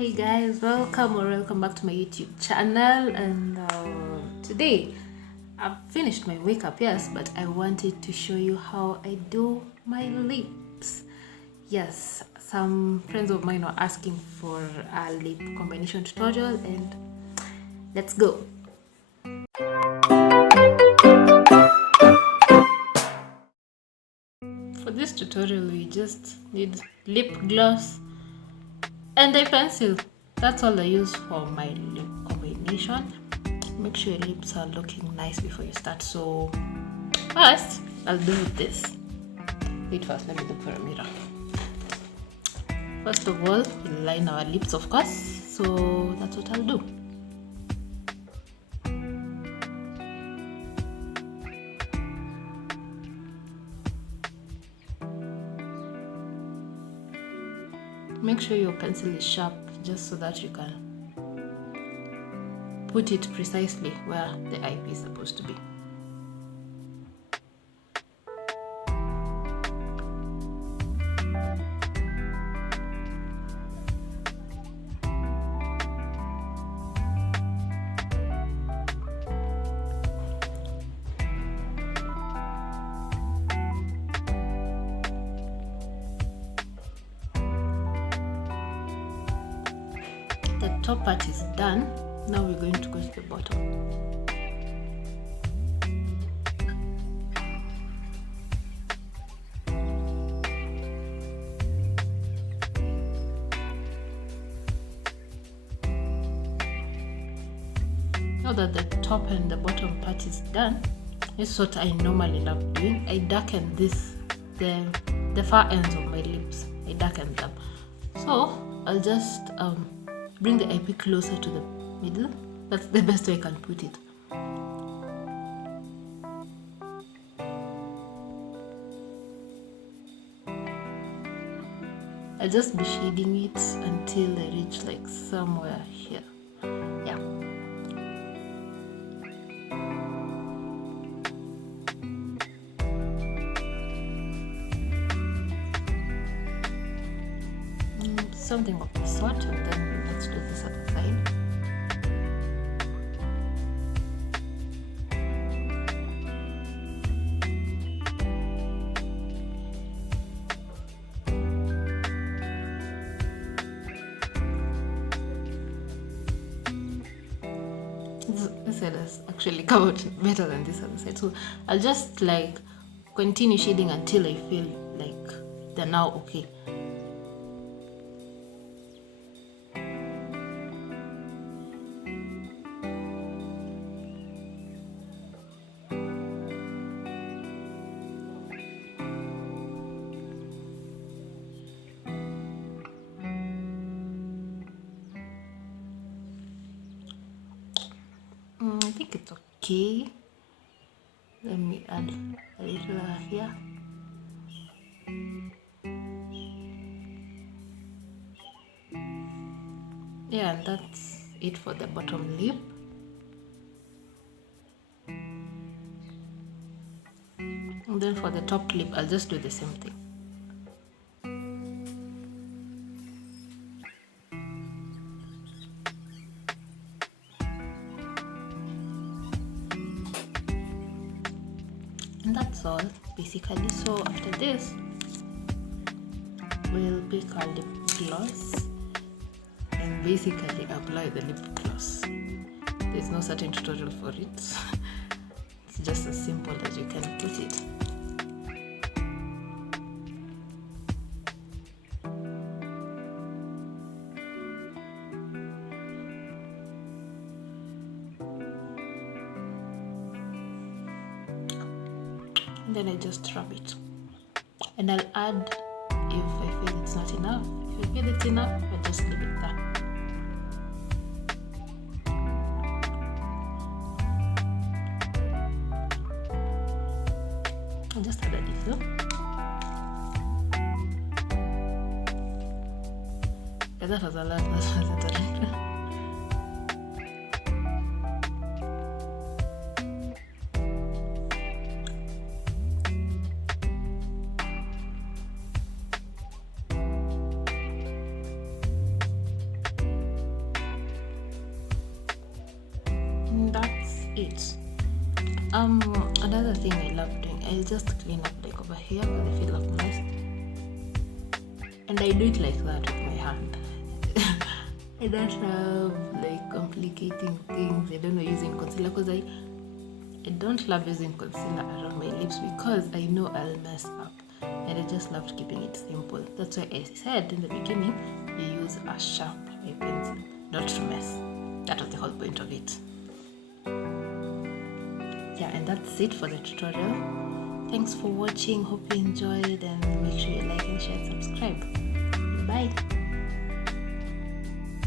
Hey guys, welcome back to my YouTube channel. And today I've finished my wake up, yes, but I wanted to show you how I do my lips. Yes, some friends of mine were asking for a lip combination tutorial, and let's go. For this tutorial, we just need lip gloss and a pencil. That's all I use for my lip combination. Make sure your lips are looking nice before you start. So first, I'll do this. Wait first, let me look for a mirror. First of all, we'll line our lips, of course. So that's what I'll do. Make sure your pencil is sharp just so that you can put it precisely where the eyepiece is supposed to be. The top part is done. Now we're going to go to the bottom. Now that the top and the bottom part is done, this is what I normally love doing. I darken the far ends of my lips. I darken them. So I'll just bring the eyepiece closer to the middle. That's the best way I can put it. I'll just be shading it until I reach like somewhere here. Yeah. Something of the sort, and then let's do this other side. This side has actually come out better than this other side, so I'll just like continue shading until I feel like they're now okay. I think it's okay. Let me add a little here. Yeah, and that's it for the bottom lip. And then for the top lip, I'll just do the same thing. And that's all basically. So after this, we'll pick our lip gloss and basically apply the lip gloss. There's no certain tutorial for it. It's just as simple as you can put it. And then I just rub it, and I'll add if I feel it's not enough. If I feel it's enough, I'll just leave it there. I'll just add a little. Yeah, that was a lot. That was a lot. Another thing I love doing, I just clean up like over here because I feel like mess, and I do it like that with my hand. I don't love like complicating things. I don't know using concealer because I don't love using concealer around my lips because I know I'll mess up, and I just loved keeping it simple. That's why I said in the beginning, you use a sharp eye pencil, not to mess. That was the whole point of it. Yeah, and that's it for the tutorial. Thanks for watching. Hope you enjoyed, and make sure you like and share, subscribe. Bye.